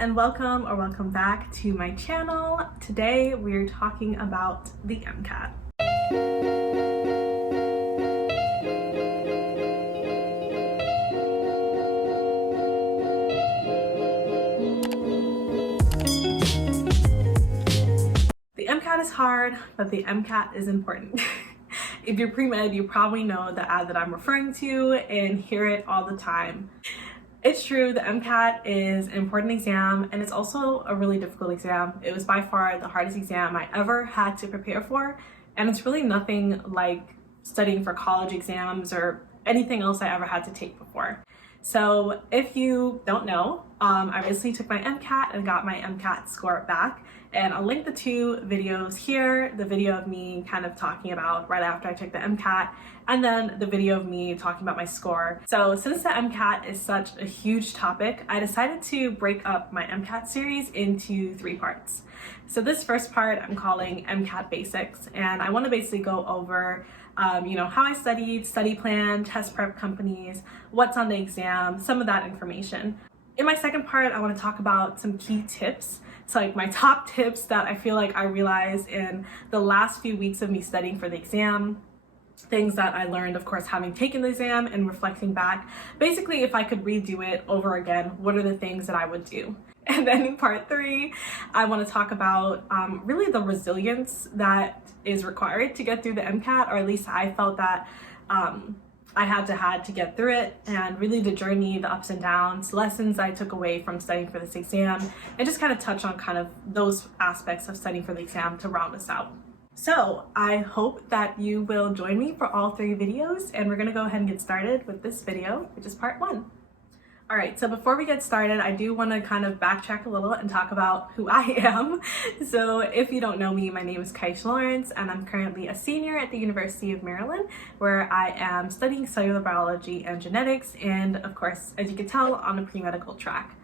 and welcome back to my channel. Today we're talking about the MCAT. The MCAT is hard, but the MCAT is important. If you're pre-med, you probably know the ad that I'm referring to and hear it all the time. It's true, the MCAT is an important exam and it's also a really difficult exam. It was by far the hardest exam I ever had to prepare for, and it's really nothing like studying for college exams or anything else I ever had to take before. So if you don't know, I recently took my MCAT and got my MCAT score back, and I'll link the two videos here, the video of me kind of talking about right after I took the MCAT, and then the video of me talking about my score. So since the MCAT is such a huge topic, I decided to break up my MCAT series into 3 parts. So this first part I'm calling MCAT Basics, and I want to basically go over how I studied, study plan, test prep companies, what's on the exam, some of that information. In my second part, I want to talk about some key tips. So like my top tips that I feel like I realized in the last few weeks of me studying for the exam, things that I learned, of course, having taken the exam and reflecting back. Basically, if I could redo it over again, what are the things that I would do? And then in part 3, I want to talk about really the resilience that is required to get through the MCAT, or at least I felt that I had to get through it, and really the journey, the ups and downs, lessons I took away from studying for this exam, and just kind of touch on kind of those aspects of studying for the exam to round us out. So I hope that you will join me for all 3 videos, and we're going to go ahead and get started with this video, which is part 1. All right, so before we get started, I do want to kind of backtrack a little and talk about who I am. So if you don't know me, my name is Kaisha Lawrence, and I'm currently a senior at the University of Maryland, where I am studying cellular biology and genetics, and of course, as you can tell, on a pre-medical track.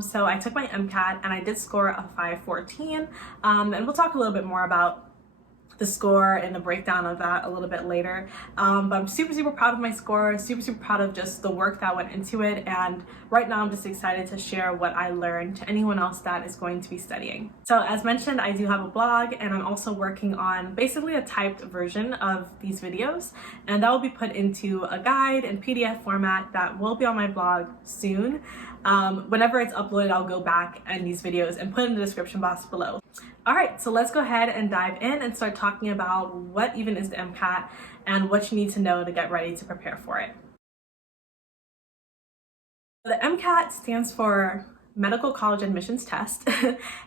So I took my MCAT and I did score a 514, and we'll talk a little bit more about the score and the breakdown of that a little bit later. But I'm super proud of my score, super proud of just the work that went into it, and right now I'm just excited to share what I learned to anyone else that is going to be studying. So as mentioned, I do have a blog, and I'm also working on basically a typed version of these videos, and that will be put into a guide and PDF format that will be on my blog soon. Whenever it's uploaded, I'll go back in these videos and put in the description box below. All right, so let's go ahead and dive in and start talking about what even is the MCAT and what you need to know to get ready to prepare for it. The MCAT stands for Medical College Admissions Test,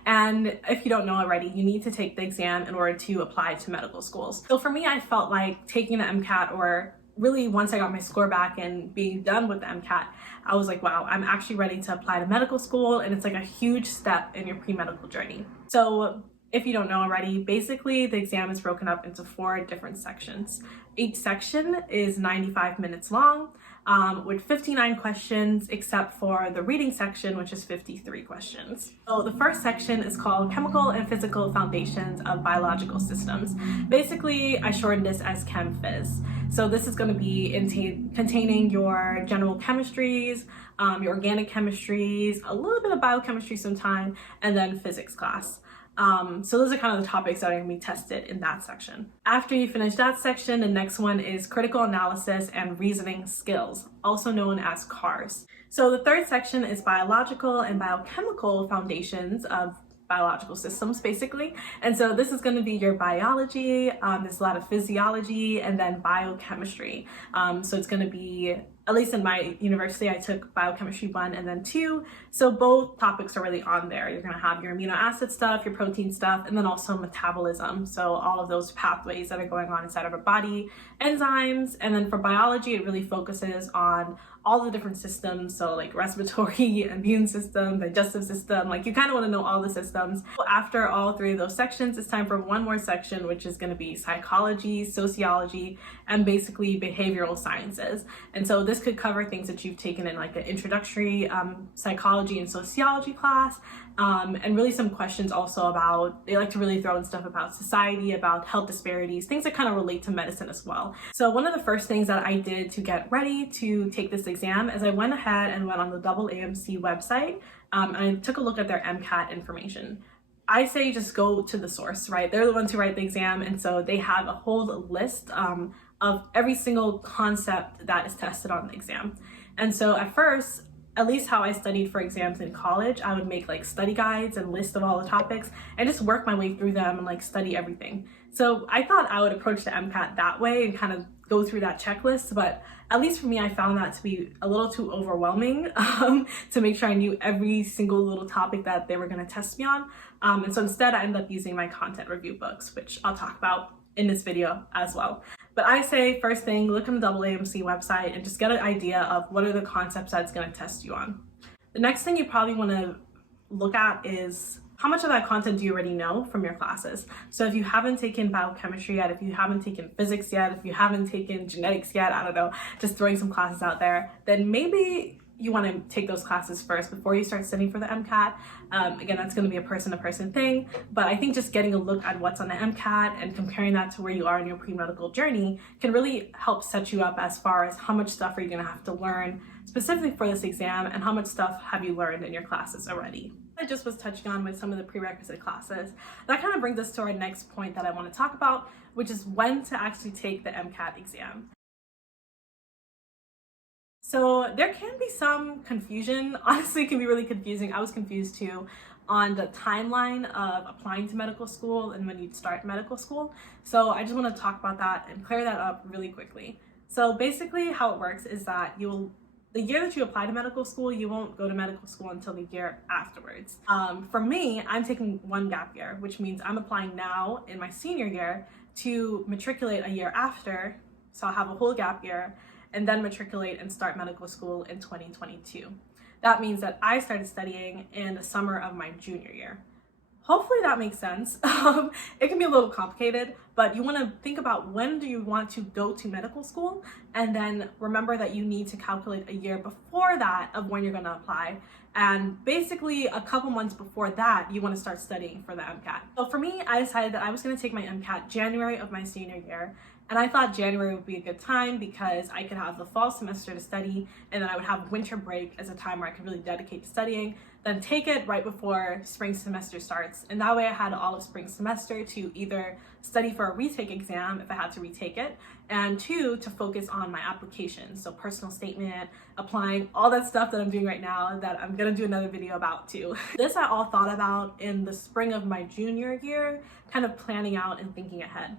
and if you don't know already, you need to take the exam in order to apply to medical schools. So for me, I felt like taking the MCAT, or really once I got my score back and being done with the MCAT, I was like, wow, I'm actually ready to apply to medical school, and it's like a huge step in your pre-medical journey. So if you don't know already, basically the exam is broken up into 4 different sections. Each section is 95 minutes long, with 59 questions, except for the reading section, which is 53 questions. So the first section is called Chemical and Physical Foundations of Biological Systems. Basically, I shortened this as ChemPhys. So this is going to be containing your general chemistries, your organic chemistries, a little bit of biochemistry sometime, and then physics class. So those are kind of the topics that are going to be tested in that section. After you finish that section, the next one is critical analysis and reasoning skills, also known as CARS. So the third section is biological and biochemical foundations of biological systems, basically. And so this is going to be your biology, there's a lot of physiology, and then biochemistry. So it's going to be, at least in my university, I took biochemistry 1 and then 2. So both topics are really on there. You're going to have your amino acid stuff, your protein stuff, and then also metabolism. So all of those pathways that are going on inside of our body, enzymes. And then for biology, it really focuses on all the different systems. So like respiratory, immune system, digestive system, like you kind of want to know all the systems. After all 3 of those sections, it's time for one more section, which is going to be psychology, sociology, and basically behavioral sciences. And so this could cover things that you've taken in like an introductory psychology and sociology class, and really some questions also about, they like to really throw in stuff about society, about health disparities, things that kind of relate to medicine as well. So one of the first things that I did to get ready to take this exam is I went ahead and went on the AAMC website and I took a look at their MCAT information. I say just go to the source, right? They're the ones who write the exam, and so they have a whole list of every single concept that is tested on the exam. And so at first, at least how I studied for exams in college, I would make like study guides and list of all the topics and just work my way through them and like study everything. So I thought I would approach the MCAT that way and kind of go through that checklist, but at least for me, I found that to be a little too overwhelming to make sure I knew every single little topic that they were going to test me on. And so instead, I ended up using my content review books, which I'll talk about in this video as well. But I say first thing, look on the AAMC website and just get an idea of what are the concepts that it's going to test you on. The next thing you probably want to look at is how much of that content do you already know from your classes? So if you haven't taken biochemistry yet, if you haven't taken physics yet, if you haven't taken genetics yet, I don't know, just throwing some classes out there, then maybe you want to take those classes first before you start studying for the MCAT. Again, that's going to be a person-to-person thing, but I think just getting a look at what's on the MCAT and comparing that to where you are in your pre-medical journey can really help set you up as far as how much stuff are you going to have to learn specifically for this exam and how much stuff have you learned in your classes already. I just was touching on with some of the prerequisite classes. That kind of brings us to our next point that I want to talk about, which is when to actually take the MCAT exam. So there can be some confusion. Honestly, it can be really confusing. I was confused too on the timeline of applying to medical school and when you'd start medical school. So I just want to talk about that and clear that up really quickly. So basically how it works is that the year that you apply to medical school, you won't go to medical school until the year afterwards. For me, I'm taking one gap year, which means I'm applying now in my senior year to matriculate a year after. So I'll have a whole gap year and then matriculate and start medical school in 2022. That means that I started studying in the summer of my junior year. Hopefully that makes sense. It can be a little complicated, but you want to think about when do you want to go to medical school, and then remember that you need to calculate a year before that of when you're going to apply. And basically a couple months before that, you want to start studying for the MCAT. So for me, I decided that I was going to take my MCAT January of my senior year. And I thought January would be a good time because I could have the fall semester to study, and then I would have winter break as a time where I could really dedicate to studying, then take it right before spring semester starts. And that way I had all of spring semester to either study for a retake exam if I had to retake it, and two, to focus on my application. So personal statement, applying, all that stuff that I'm doing right now that I'm gonna do another video about too. This I all thought about in the spring of my junior year, kind of planning out and thinking ahead.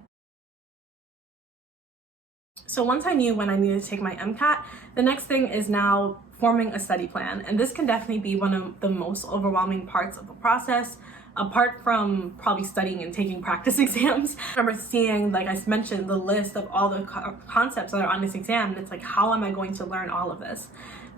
So once I knew when I needed to take my MCAT, the next thing is now forming a study plan. And this can definitely be one of the most overwhelming parts of the process, apart from probably studying and taking practice exams. I remember seeing, like I mentioned, the list of all the concepts that are on this exam, and it's like, how am I going to learn all of this?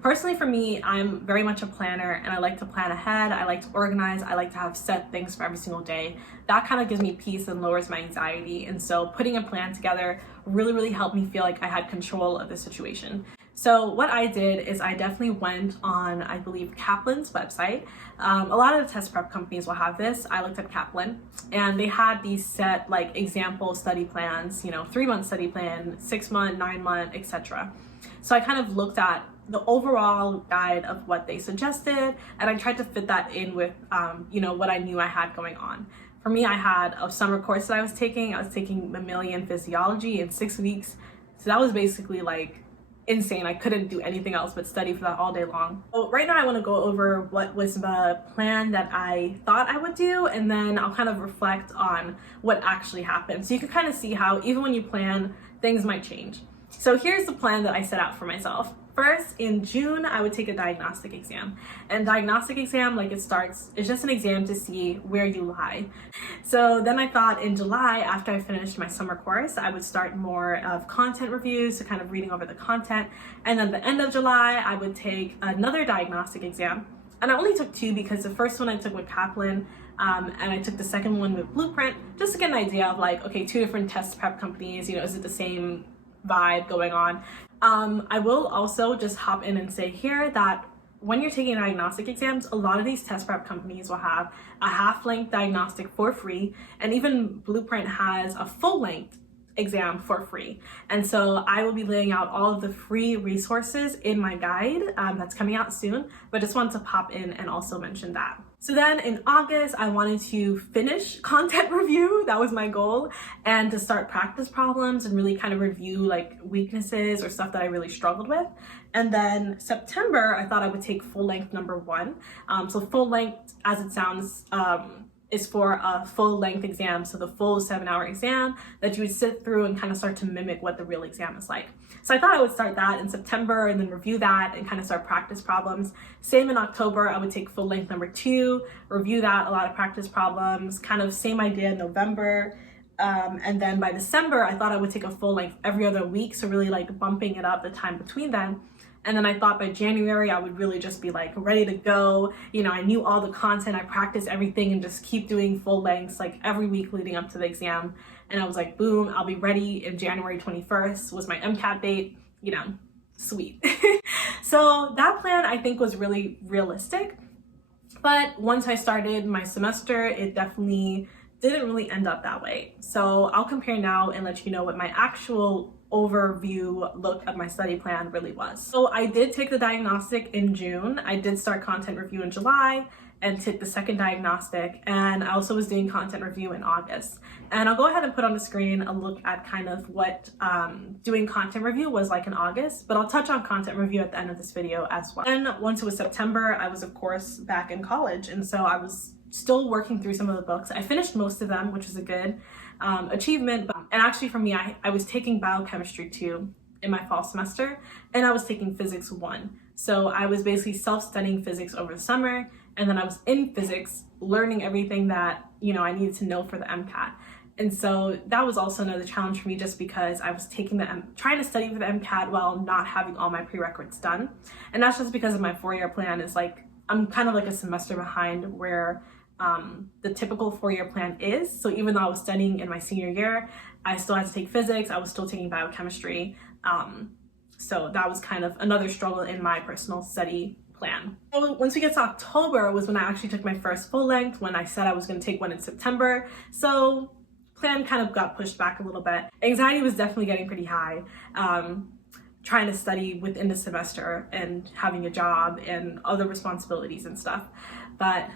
Personally, for me, I'm very much a planner, and I like to plan ahead. I like to organize. I like to have set things for every single day. That kind of gives me peace and lowers my anxiety. And so putting a plan together really helped me feel like I had control of the situation. So what I did is I definitely went on, I believe, Kaplan's website. A lot of the test prep companies will have this. I looked at Kaplan, and they had these set like example study plans, 3-month study plan, 6-month, 9-month, etc. So I kind of looked at the overall guide of what they suggested, and I tried to fit that in with what I knew I had going on. For me, I had a summer course that I was taking. I was taking mammalian physiology in 6 weeks. So that was basically like insane. I couldn't do anything else but study for that all day long. So right now I want to go over what was the plan that I thought I would do, and then I'll kind of reflect on what actually happened. So you can kind of see how even when you plan, things might change. So here's the plan that I set out for myself. First, in June, I would take a diagnostic exam. And diagnostic exam, it's just an exam to see where you lie. So then I thought in July, after I finished my summer course, I would start more of content reviews, so kind of reading over the content. And then the end of July, I would take another diagnostic exam. And I only took 2 because the first one I took with Kaplan, and I took the second one with Blueprint, just to get an idea of 2 different test prep companies, is it the same vibe going on? I will also just hop in and say here that when you're taking diagnostic exams, a lot of these test prep companies will have a half-length diagnostic for free, and even Blueprint has a full-length exam for free. And so I will be laying out all of the free resources in my guide that's coming out soon, but just wanted to pop in and also mention that. So then in August, I wanted to finish content review. That was my goal, and to start practice problems and really kind of review like weaknesses or stuff that I really struggled with. And then September, I thought I would take full length number 1. So full length, as it sounds, is for a full length exam. So the full 7-hour exam that you would sit through and kind of start to mimic what the real exam is like. So I thought I would start that in September and then review that and kind of start practice problems. Same in October, I would take full length number 2, review that, a lot of practice problems, kind of same idea in November. And then by December, I thought I would take a full length every other week. So really like bumping it up the time between them. And then I thought by January, I would really just be like ready to go. You know, I knew all the content, I practiced everything and just keep doing full lengths like every week leading up to the exam. And I was like, boom, I'll be ready in January 21st was my MCAT date, you know, sweet. So that plan I think was really realistic. But once I started my semester, it definitely didn't really end up that way. So I'll compare now and let you know what my actual overview look of my study plan really was. So I did take the diagnostic in June. I did start content review in July and took the second diagnostic, and I also was doing content review in August. And I'll go ahead and put on the screen a look at kind of what doing content review was like in August, but I'll touch on content review at the end of this video as well. And once it was September, I was of course back in college, and so I was still working through some of the books. I finished most of them, which is a good achievement. And actually for me, I was taking biochemistry 2 in my fall semester, and I was taking physics 1. So I was basically self-studying physics over the summer, and then I was in physics learning everything that, you know, I needed to know for the MCAT. And so that was also another challenge for me, just because I was taking trying to study for the MCAT while not having all my prerequisites done. And that's just because of my 4-year plan is like, I'm kind of like a semester behind where the typical 4-year plan is. So even though I was studying in my senior year, I still had to take physics, I was still taking biochemistry. So that was kind of another struggle in my personal study plan. So once we get to October was when I actually took my first full length, when I said I was going to take one in September. So plan kind of got pushed back a little bit. Anxiety was definitely getting pretty high. Trying to study within the semester and having a job and other responsibilities and stuff. But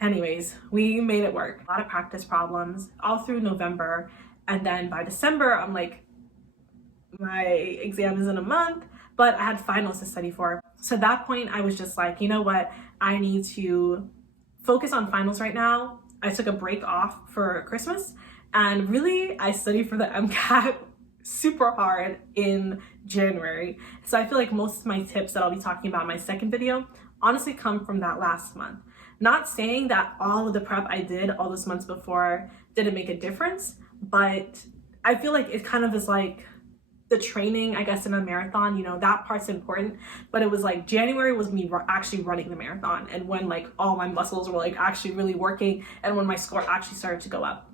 anyways, we made it work. A lot of practice problems all through November. And then by December, I'm like, my exam is in a month, but I had finals to study for. So at that point, I was just like, you know what? I need to focus on finals right now. I took a break off for Christmas, and really I studied for the MCAT super hard in January. So I feel like most of my tips that I'll be talking about in my second video honestly come from that last month. Not saying that all of the prep I did all those months before didn't make a difference, but I feel like it kind of is like the training, I guess, in a marathon, you know, that part's important. But it was like January was me actually running the marathon, and when like all my muscles were like actually really working, and when my score actually started to go up.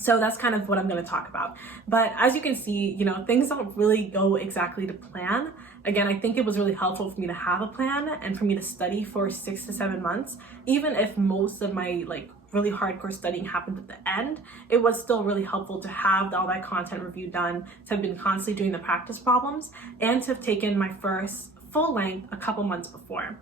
So that's kind of what I'm going to talk about. But as you can see, you know, things don't really go exactly to plan. Again, I think it was really helpful for me to have a plan and for me to study for 6 to 7 months. Even if most of my like really hardcore studying happened at the end, it was still really helpful to have all that content review done, to have been constantly doing the practice problems, and to have taken my first full length a couple months before.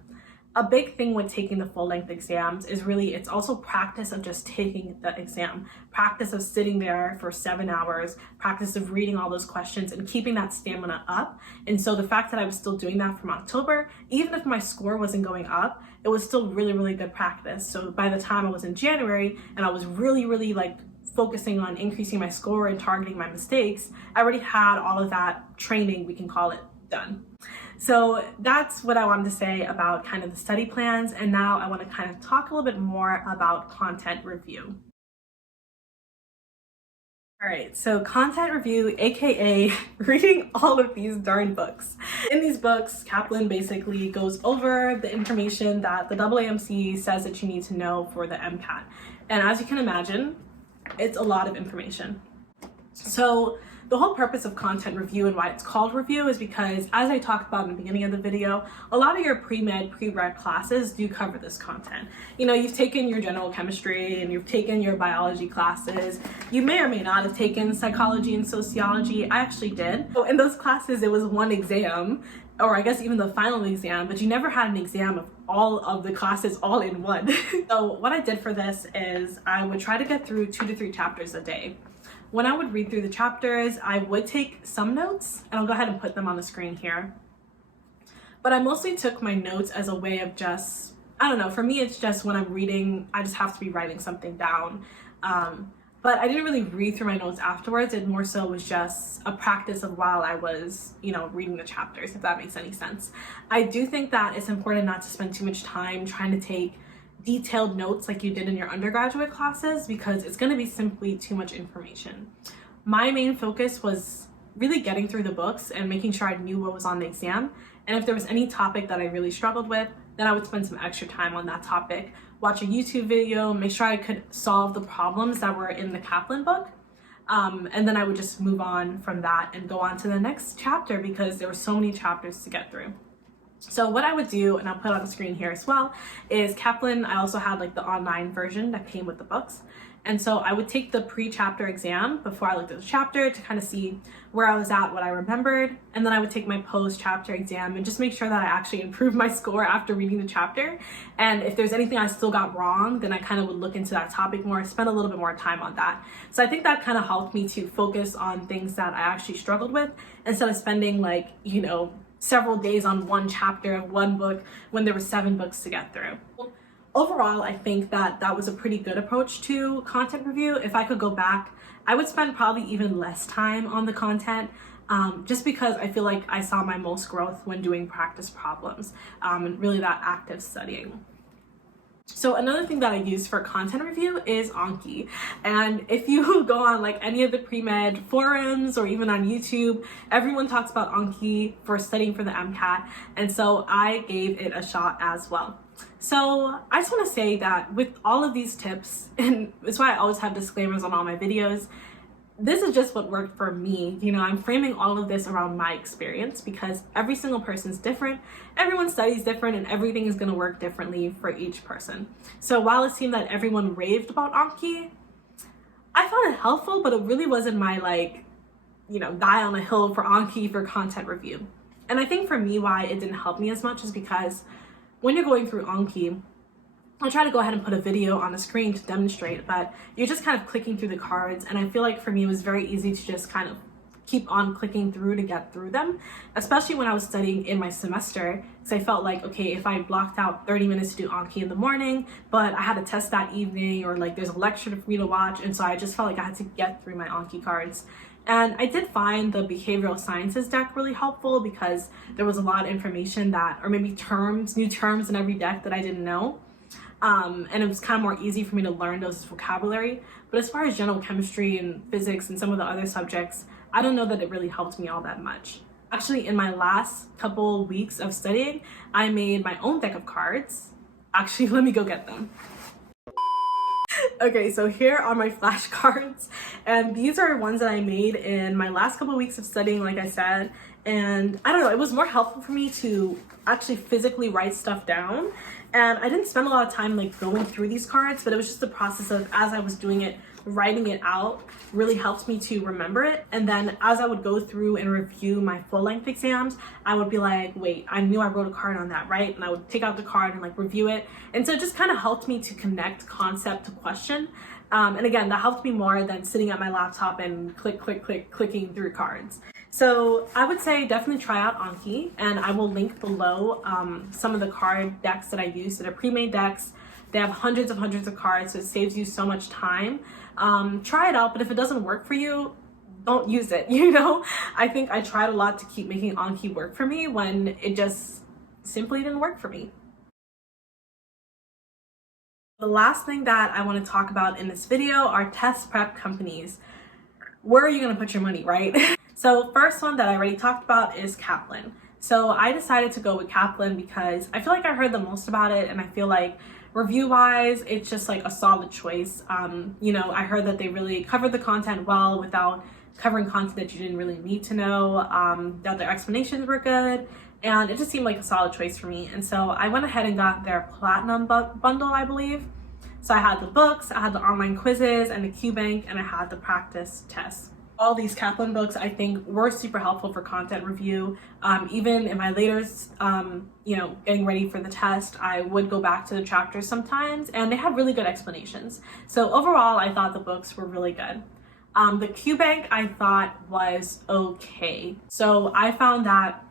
A big thing with taking the full length exams is really, it's also practice of just taking the exam, practice of sitting there for 7 hours, practice of reading all those questions and keeping that stamina up. And so the fact that I was still doing that from October, even if my score wasn't going up, it was still really, really good practice. So by the time I was in January and I was really, really like focusing on increasing my score and targeting my mistakes, I already had all of that training, we can call it, done. So that's what I wanted to say about kind of the study plans. And now I want to kind of talk a little bit more about content review. All right, so content review, AKA reading all of these darn books. In these books, Kaplan basically goes over the information that the AAMC says that you need to know for the MCAT. And as you can imagine, it's a lot of information. So The whole purpose of content review and why it's called review is because, as I talked about in the beginning of the video, a lot of your pre-med, pre-reg classes do cover this content. You know, you've taken your general chemistry and you've taken your biology classes. You may or may not have taken psychology and sociology. I actually did. So in those classes, it was one exam, or I guess even the final exam, but you never had an exam of all of the classes all in one. So what I did for this is I would try to get through 2 to 3 chapters a day. When I would read through the chapters, I would take some notes, and I'll go ahead and put them on the screen here. But I mostly took my notes as a way of just, I don't know, for me it's just when I'm reading, I just have to be writing something down. But I didn't really read through my notes afterwards. It more so was just a practice of while I was, you know, reading the chapters, if that makes any sense. I do think that it's important not to spend too much time trying to take detailed notes like you did in your undergraduate classes, because it's going to be simply too much information. My main focus was really getting through the books and making sure I knew what was on the exam. And if there was any topic that I really struggled with, then I would spend some extra time on that topic, watch a YouTube video, make sure I could solve the problems that were in the Kaplan book. And then I would just move on from that and go on to the next chapter because there were so many chapters to get through. So what I would do, and I'll put on the screen here as well, is Kaplan, I also had like the online version that came with the books. And so I would take the pre-chapter exam before I looked at the chapter to kind of see where I was at, what I remembered. And then I would take my post-chapter exam and just make sure that I actually improved my score after reading the chapter. And if there's anything I still got wrong, then I kind of would look into that topic more, spend a little bit more time on that. So I think that kind of helped me to focus on things that I actually struggled with instead of spending like, you know, several days on one chapter of one book when there were 7 books to get through. Overall, I think that that was a pretty good approach to content review. If I could go back, I would spend probably even less time on the content, just because I feel like I saw my most growth when doing practice problems and really that active studying. So another thing that I use for content review is Anki. And if you go on like any of the pre-med forums or even on YouTube, everyone talks about Anki for studying for the MCAT. And so I gave it a shot as well. So I just want to say that with all of these tips, and that's why I always have disclaimers on all my videos, this is just what worked for me. You know, I'm framing all of this around my experience because every single person's different, everyone studies different, and everything is going to work differently for each person. So while it seemed that everyone raved about Anki, I found it helpful, but it really wasn't my like, you know, die on a hill for Anki for content review. And I think for me, why it didn't help me as much is because when you're going through Anki, I'll try to go ahead and put a video on the screen to demonstrate, but you're just kind of clicking through the cards. And I feel like for me, it was very easy to just kind of keep on clicking through to get through them, especially when I was studying in my semester, because I felt like, okay, if I blocked out 30 minutes to do Anki in the morning, but I had a test that evening, or like there's a lecture for me to watch, and so I just felt like I had to get through my Anki cards. And I did find the behavioral sciences deck really helpful because there was a lot of information that, or maybe terms, new terms in every deck that I didn't know. And it was kind of more easy for me to learn those vocabulary. But as far as general chemistry and physics and some of the other subjects, I don't know that it really helped me all that much. Actually, in my last couple weeks of studying, I made my own deck of cards. Actually, let me go get them. Okay, so here are my flashcards, and these are ones that I made in my last couple of weeks of studying, like I said. And I don't know, it was more helpful for me to actually physically write stuff down. And I didn't spend a lot of time like going through these cards, but it was just the process of, as I was doing it, writing it out really helped me to remember it. And then as I would go through and review my full-length exams, I would be like, wait, I knew I wrote a card on that, right? And I would take out the card and like review it. And so it just kind of helped me to connect concept to question. And again, that helped me more than sitting at my laptop and clicking through cards. So I would say definitely try out Anki, and I will link below some of the card decks that I use. So they're pre-made decks. They have hundreds of cards, so it saves you so much time. Try it out, but if it doesn't work for you, don't use it, you know? I think I tried a lot to keep making Anki work for me when it just simply didn't work for me. The last thing that I want to talk about in this video are test prep companies. Where are you going to put your money, right? So first one that I already talked about is Kaplan. So I decided to go with Kaplan because I feel like I heard the most about it, and I feel like review-wise, it's just like a solid choice. You know, I heard that they really covered the content well without covering content that you didn't really need to know, that their explanations were good, and it just seemed like a solid choice for me. And so I went ahead and got their platinum bundle, I believe. So I had the books, I had the online quizzes and the QBank, and I had the practice tests. All these Kaplan books I think were super helpful for content review. Even in my later, getting ready for the test, I would go back to the chapters sometimes, and they had really good explanations. So overall, I thought the books were really good. The QBank I thought was okay. So I found that,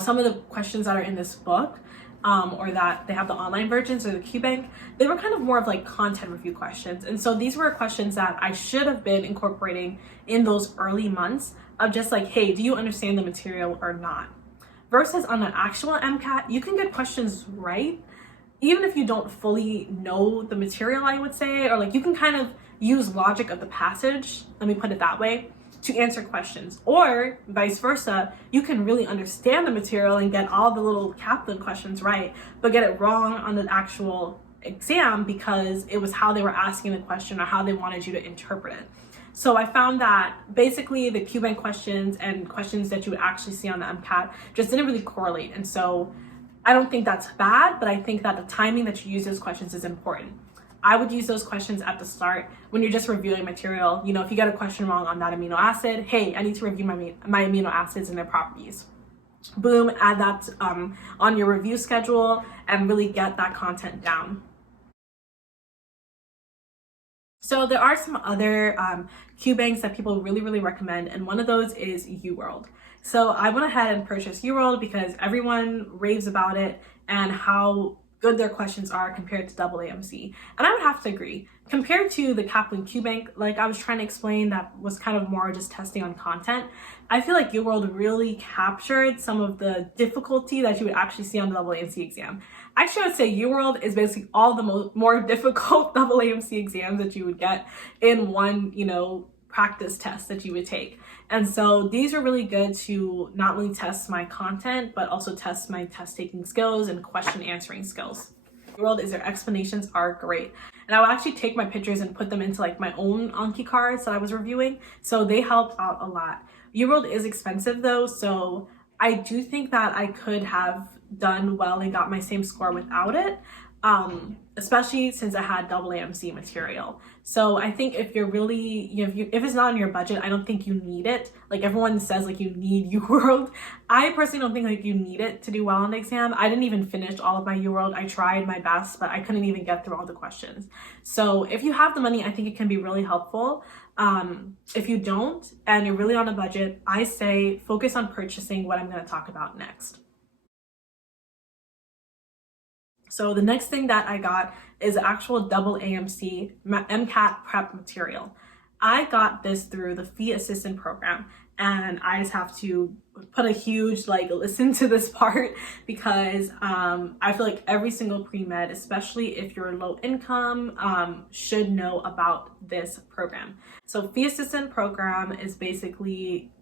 some of the questions that are in this book, or that they have the online versions or the QBank, they were kind of more of like content review questions. And so these were questions that I should have been incorporating in those early months of just like, hey, do you understand the material or not? Versus on an actual MCAT, you can get questions right, even if you don't fully know the material, I would say, or like you can kind of use logic of the passage, let me put it that way, to answer questions. Or vice versa, you can really understand the material and get all the little Kaplan questions right, but get it wrong on the actual exam because it was how they were asking the question or how they wanted you to interpret it. So I found that basically the QBank questions and questions that you would actually see on the MCAT just didn't really correlate. And so I don't think that's bad, but I think that the timing that you use those questions is important. I would use those questions at the start when you're just reviewing material. If you get a question wrong on that amino acid, hey, I need to review my amino acids and their properties. Boom, add that on your review schedule and really get that content down. So there are some other QBanks that people really, really recommend, and one of those is UWorld. So I went ahead and purchased UWorld because everyone raves about it and how good their questions are compared to AAMC. And I would have to agree. Compared to the Kaplan QBank, like I was trying to explain, that was kind of more just testing on content, I feel like UWorld really captured some of the difficulty that you would actually see on the AAMC exam. Actually, I would say UWorld is basically all the more difficult AAMC exams that you would get in one, practice test that you would take. And so these are really good to not only test my content, but also test my test taking skills and question answering skills. UWorld is their explanations are great. And I would actually take my pictures and put them into like my own Anki cards that I was reviewing. So they helped out a lot. UWorld is expensive though. So I do think that I could have done well and got my same score without it. Especially since I had AAMC material. So I think if you're really, if it's not on your budget, I don't think you need it. Like everyone says, like you need UWorld. I personally don't think like you need it to do well on the exam. I didn't even finish all of my UWorld. I tried my best, but I couldn't even get through all the questions. So if you have the money, I think it can be really helpful. If you don't, and you're really on a budget, I say focus on purchasing what I'm going to talk about next. So the next thing that I got is actual AAMC MCAT prep material. I got this through the Fee Assistant program, and I just have to put a huge listen to this part because I feel like every single pre-med, especially if you're low income, should know about this program. So Fee Assistant program is basically,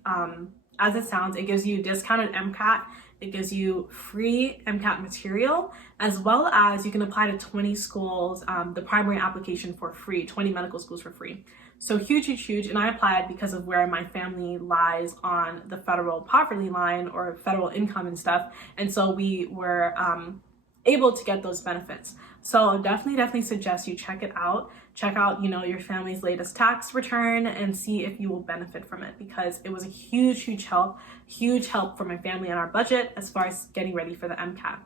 as it sounds, it gives you discounted MCAT. It gives you free MCAT material, as well as you can apply to 20 schools, the primary application for free, 20 medical schools for free. So huge, huge, huge. And I applied because of where my family lies on the federal poverty line or federal income and stuff. And so we were able to get those benefits. So I'll definitely suggest you check it out. Check out, your family's latest tax return and see if you will benefit from it, because it was a huge, huge help for my family and our budget as far as getting ready for the MCAT.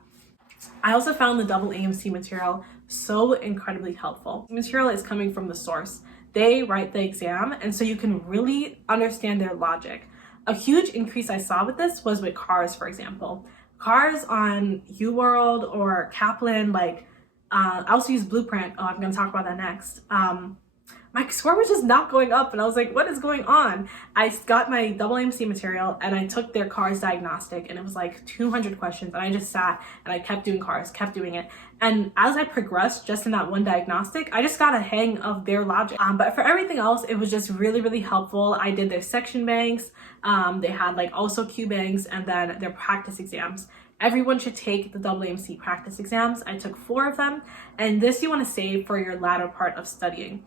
I also found the AAMC material so incredibly helpful. The material is coming from the source. They write the exam, and so you can really understand their logic. A huge increase I saw with this was with CARS, for example. CARS on UWorld or Kaplan, I also use Blueprint. Oh, I'm going to talk about that next. My score was just not going up, and I was like, what is going on? I got my AAMC material and I took their CARS diagnostic, and it was like 200 questions, and I just sat and I kept doing CARS, kept doing it. And as I progressed just in that one diagnostic, I just got a hang of their logic. But for everything else, it was just really, really helpful. I did their section banks. They had also QBanks and then their practice exams. everyone should take the AAMC practice exams. I took 4 of them, and this you want to save for your latter part of studying.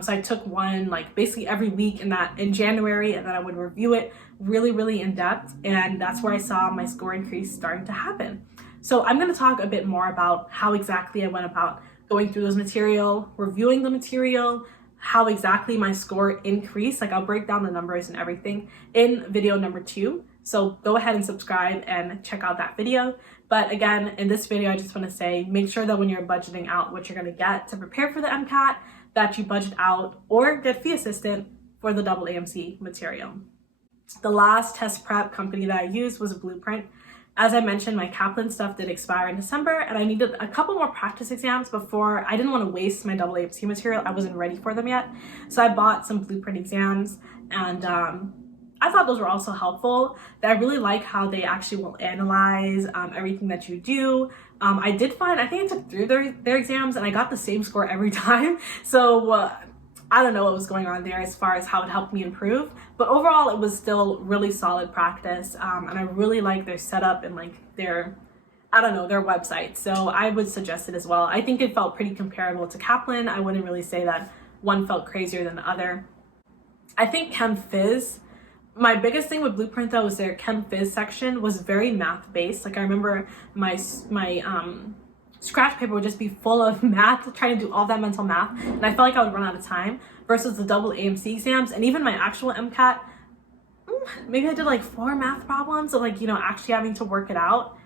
So I took one like basically every week in January, and then I would review it really in depth, and that's where I saw my score increase starting to happen. So I'm going to talk a bit more about how exactly I went about going through this material, reviewing the material, how exactly my score increased. Like, I'll break down the numbers and everything in video number 2. So go ahead and subscribe and check out that video. But again, in this video, I just want to say, make sure that when you're budgeting out what you're going to get to prepare for the MCAT, that you budget out or get fee assistant for the AAMC material. The last test prep company that I used was Blueprint. As I mentioned, my Kaplan stuff did expire in December, and I needed a couple more practice exams before. I didn't want to waste my AAMC material. I wasn't ready for them yet. So I bought some Blueprint exams, and I thought those were also helpful. I really like how they actually will analyze everything that you do. I think I took 3 of their exams, and I got the same score every time. So I don't know what was going on there as far as how it helped me improve, but overall it was still really solid practice, and I really like their setup and like their website. So I would suggest it as well. I think it felt pretty comparable to Kaplan. I wouldn't really say that one felt crazier than the other. I think Chem Phys, my biggest thing with Blueprint though was their Chem Phys section was very math based. Like, I remember my scratch paper would just be full of math, trying to do all that mental math, and I felt like I would run out of time, versus the AAMC exams and even my actual MCAT. Maybe I did like 4 math problems of like, actually having to work it out.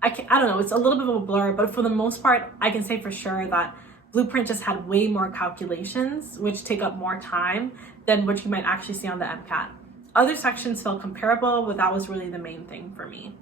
I don't know, it's a little bit of a blur, but for the most part, I can say for sure that Blueprint just had way more calculations, which take up more time than what you might actually see on the MCAT. Other sections felt comparable, but that was really the main thing for me.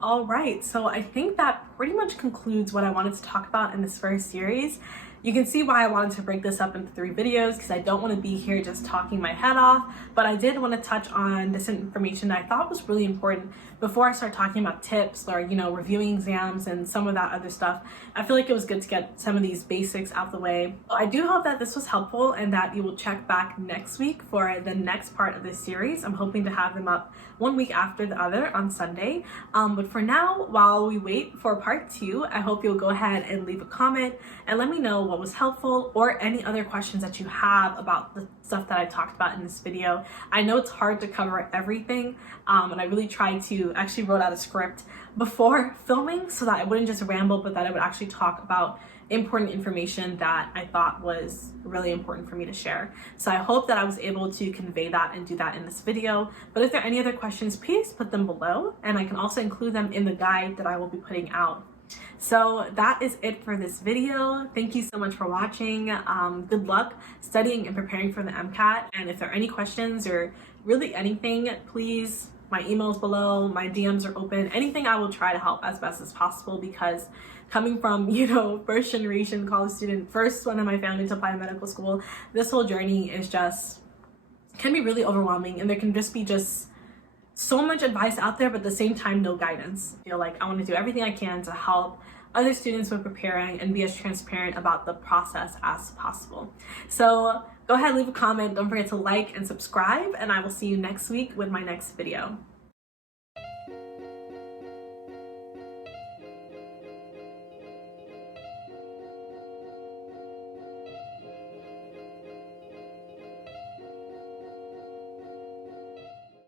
All right, so I think that pretty much concludes what I wanted to talk about in this first series. You can see why I wanted to break this up into 3 videos, because I don't want to be here just talking my head off, but I did want to touch on this information that I thought was really important before I start talking about tips or, reviewing exams and some of that other stuff. I feel like it was good to get some of these basics out the way. So I do hope that this was helpful and that you will check back next week for the next part of this series. I'm hoping to have them up one week after the other on Sunday. But for now, while we wait for part 2, I hope you'll go ahead and leave a comment and let me know what was helpful or any other questions that you have about the stuff that I talked about in this video. I know it's hard to cover everything, and I really tried to actually wrote out a script before filming so that I wouldn't just ramble, but that I would actually talk about important information that I thought was really important for me to share. So I hope that I was able to convey that and do that in this video. But if there are any other questions, please put them below, and I can also include them in the guide that I will be putting out. So that is it for this video. Thank you so much for watching. Good luck studying and preparing for the MCAT. And if there are any questions or really anything, please, my email's below, my DMs are open. Anything, I will try to help as best as possible, because coming from, first generation college student, first one in my family to apply to medical school, this whole journey is can be really overwhelming, and there can just be so much advice out there, but at the same time, no guidance. I feel like I want to do everything I can to help other students with preparing and be as transparent about the process as possible. So go ahead, leave a comment. Don't forget to like and subscribe, and I will see you next week with my next video.